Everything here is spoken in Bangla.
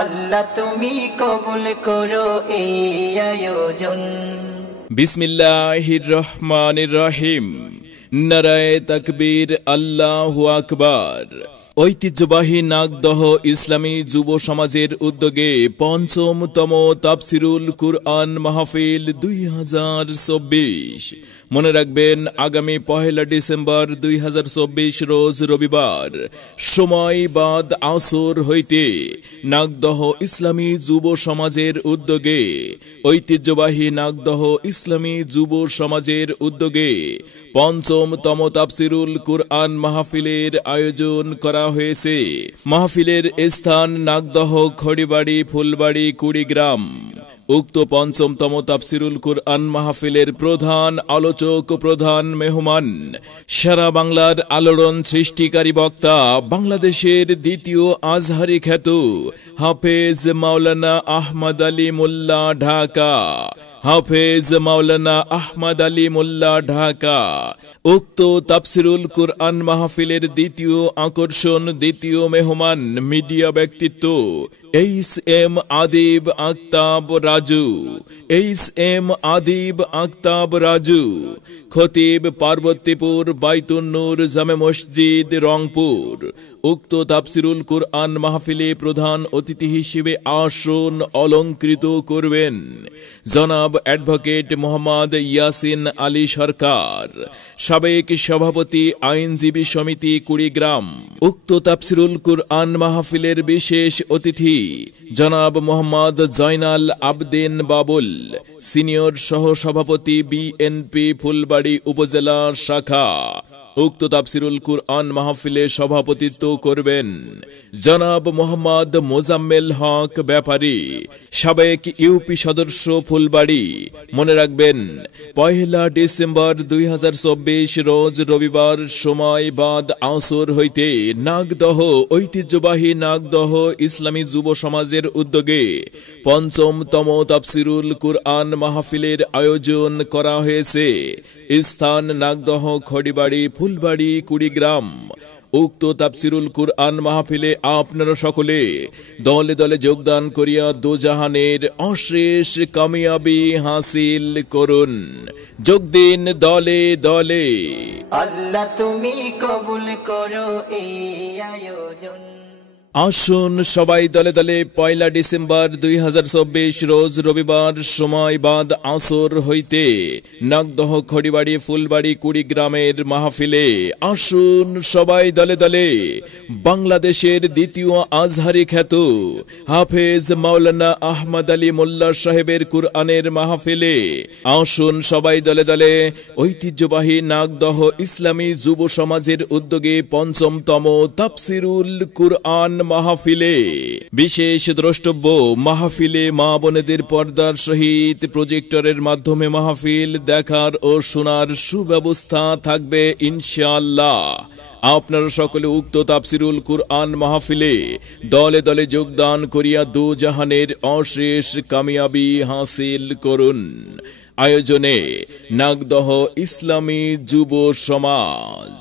আল্লাহ তুমি কবুল করো এই আয়োজন। বিসমিল্লাহির রহমানির রহিম। নারায়ে তাকবীর, আল্লাহু আকবার। ঐতিহ্যবাহী নাগদহ ইসলামী যুব সমাজের উদ্যোগে পঞ্চমতম তাফসিরুল কুরআন মাহফিল 2024। মনে রাখবেন, আগামী 1 ডিসেম্বর 2024 রোজ রবিবার সময় বাদ আসর হইতে নাগদহ ইসলামী যুব সমাজের উদ্যোগে ঐতিহ্যবাহী নাগদহ ইসলামী যুব সমাজের উদ্যোগে পঞ্চমতম তাফসিরুল কুরআন মাহফিলের আয়োজন করা হয়েছে। মাহফিলের স্থান নাগদহ খড়িবাড়ি ফুলবাড়ি কুড়িগ্রাম। উক্ত পঞ্চমতম তাফসিরুল কুরআন মাহফিলের প্রধান আলোচক ও প্রধান মেহমান সারা বাংলার আলোড়ন সৃষ্টিকারী বক্তা, বাংলাদেশের দ্বিতীয় আজহারি খ্যাত হাফেজ মাওলানা আহমদ আলী মোল্লা, ঢাকা। হাফেজ মাওলানা আহমদ আলী মোল্লা, ঢাকা। উক্ত তাফসিরুল কুরআন মাহফিলের দ্বিতীয় আকর্ষণ, দ্বিতীয় মেহমান মিডিয়া ব্যক্তিত্ব এইচ.এম. আদিব আক্তাব রাজু। এইচ.এম. আদিব আক্তাব রাজু, খতিব, পার্বতীপুর বাইতুন নূর জামে মসজিদ, রংপুর। উক্ত তাফসিরুল কুরআন মাহফিলে প্রধান অতিথি হিসেবে আসন অলংকৃত করবেন জনাব অ্যাডভোকেট মোহাম্মদ ইয়াসিন আলী সরকার, সাবেক সভাপতি আইনজীবী সমিতি কুড়িগ্রাম। উক্ত তাফসিরুল কুরআন মাহফিলের বিশেষ অতিথি জনাব মোহাম্মদ জয়নাল আবদিন বাবুল, সিনিয়র সহ সভাপতি বিএনপি ফুলবাড়ি উপজেলা শাখা। উক্ত তাফসিরুল কুরআন মাহফিলে সভাপতিত্ব করবেন জনাব মোহাম্মদ মোজাম্মেল হক ব্যাপারী, সাবেক ইউপি সদস্য ফুলবাড়ি। মনে রাখবেন, 1 ডিসেম্বর 2024 রোজ রবিবার সময় বাদ আসর হইতে নাগদহ ঐতিহ্যবাহী নাগদহ ইসলামী যুব সমাজের উদ্যোগে পঞ্চমতম তাফসিরুল কুরআন মাহফিলের আয়োজন করা হয়েছে। স্থান নাগদহ খড়িবাড়ি ফুলবাড়ি কুড়িগ্রাম। উক্ত তাফসিরুল কুরআন মাহফিলে আপনারা সকলে দলে দলে যোগদান করিয়া দোজাহানের অশেষ কামিয়াবি হাসিল করুন। যোগ দিন দলে দলে। আল্লাহ তুমি কবুল করো এই আয়োজন। আসুন সবাই দলে দলে 1 ডিসেম্বর 2024 রোজ রবিবার সময় বাদ আসর হইতে নাগদহ খড়িবাড়ি ফুলবাড়ি কুড়িগ্রামের মাহফিলে আসুন সবাই দলে দলে। বাংলাদেশের দ্বিতীয় আজহারি খ্যাত হাফেজ মাওলানা আহমদ আলী মোল্লা সাহেবের কুরআনের মাহফিলে আসুন সবাই দলে দলে। ঐতিহ্যবাহী নাগদহ ইসলামী যুব সমাজের উদ্যোগে পঞ্চমতম তাফসিরুল কুরআন মাহফিলে বিশেষ দ্রষ্টব্য, মাহফিলে মা বোনেদের পর্দার সহিত প্রজেক্টরের মাধ্যমে মাহফিল দেখার ও শোনার সুব্যবস্থা থাকবে ইনশাআল্লাহ। আপনারা সকলে উক্ত তাফসিরুল কুরআন মাহফিলে দলে দলে যোগদান করিয়া দোজাহানের অশেষ কামিয়াবি হাসিল করুন। আয়োজনে নাগদহ ইসলামী যুব সমাজ।